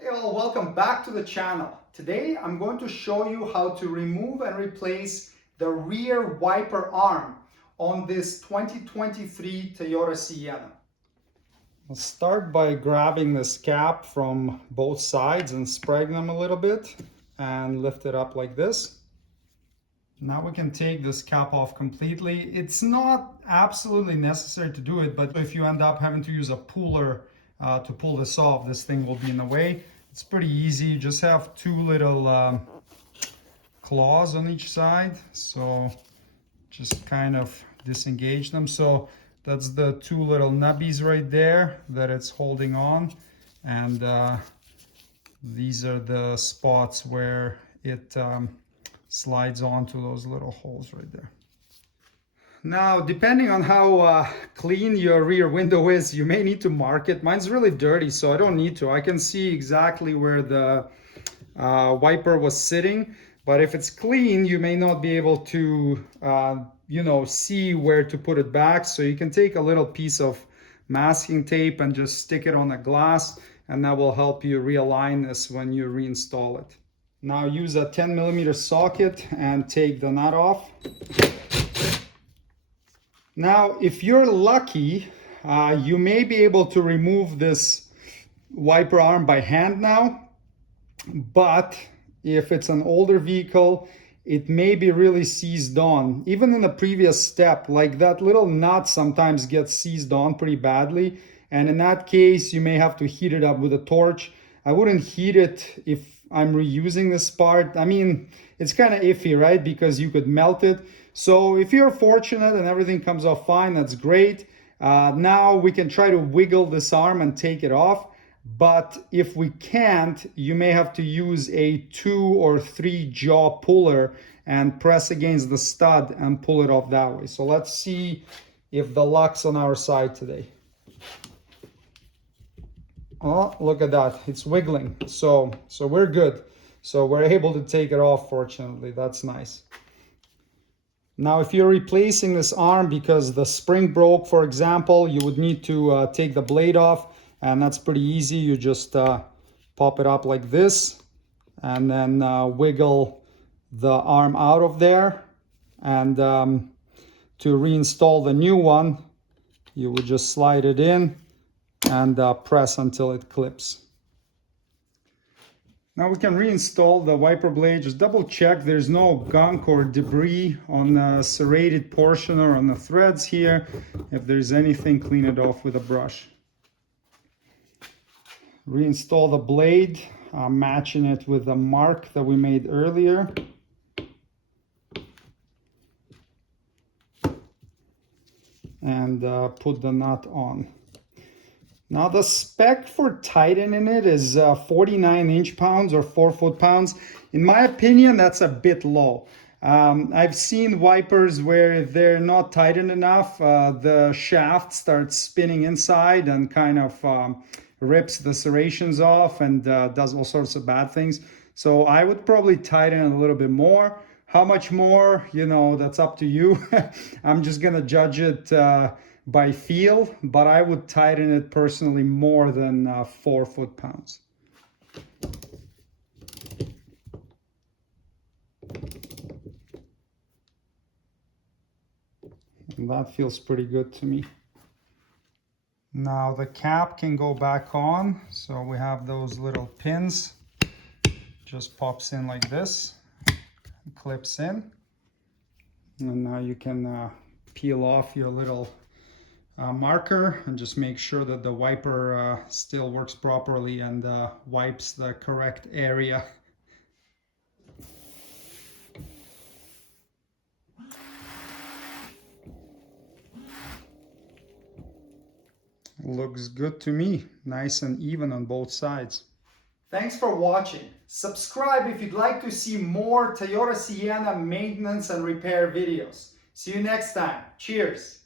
Hey all, welcome back to the channel. Today I'm going to show you how to remove and replace the rear wiper arm on this 2023 Toyota Sienna. I'll start by grabbing this cap from both sides and spreading them a little bit and lift it up like this. Now we can take this cap off completely. It's not absolutely necessary to do it, but if you end up having to use a puller to pull this off, this thing will be in the way. It's pretty easy. You just have two little claws on each side. So just kind of disengage them. So that's the two little nubbies right there that it's holding on. And these are the spots where it slides onto those little holes right there. Now, depending on how clean your rear window is, you may need to mark it. Mine's really dirty, so I don't need to. I can see exactly where the wiper was sitting, but if it's clean, you may not be able to, see where to put it back. So you can take a little piece of masking tape and just stick it on the glass, and that will help you realign this when you reinstall it. Now use a 10mm socket and take the nut off. Now, if you're lucky, you may be able to remove this wiper arm by hand now, but if it's an older vehicle, it may be really seized on. Even in the previous step, like that little nut sometimes gets seized on pretty badly, and in that case, you may have to heat it up with a torch. I wouldn't heat it if I'm reusing this part. I mean, it's kind of iffy, right? Because you could melt it. So if you're fortunate and everything comes off fine, that's great. Now we can try to wiggle this arm and take it off. But if we can't, you may have to use a 2 or 3 jaw puller and press against the stud and pull it off that way. So let's see if the luck's on our side today. Oh, look at that. It's wiggling. So we're good. So we're able to take it off, fortunately. That's nice. Now, if you're replacing this arm because the spring broke, for example, you would need to take the blade off, and that's pretty easy. You just pop it up like this and then wiggle the arm out of there. And to reinstall the new one, you would just slide it in and press until it clips. Now we can reinstall the wiper blade. Just double check there's no gunk or debris on the serrated portion or on the threads here. If there's anything, clean it off with a brush. Reinstall the blade, matching it with the mark that we made earlier. And put the nut on. Now the spec for tightening it is 49 inch-pounds or 4 foot-pounds. In my opinion, that's a bit low. I've seen wipers where they're not tightened enough. The shaft starts spinning inside and kind of rips the serrations off and does all sorts of bad things. So I would probably tighten it a little bit more. How much more, that's up to you. I'm just gonna judge it by feel, but I would tighten it personally more than 4 foot-pounds. And that feels pretty good to me. Now the cap can go back on, so we have those little pins. Just pops in like this, clips in, and now you can peel off your little marker and just make sure that the wiper still works properly and wipes the correct area. Looks good to me, nice and even on both sides. Thanks for watching. Subscribe if you'd like to see more Toyota Sienna maintenance and repair videos. See you next time. Cheers.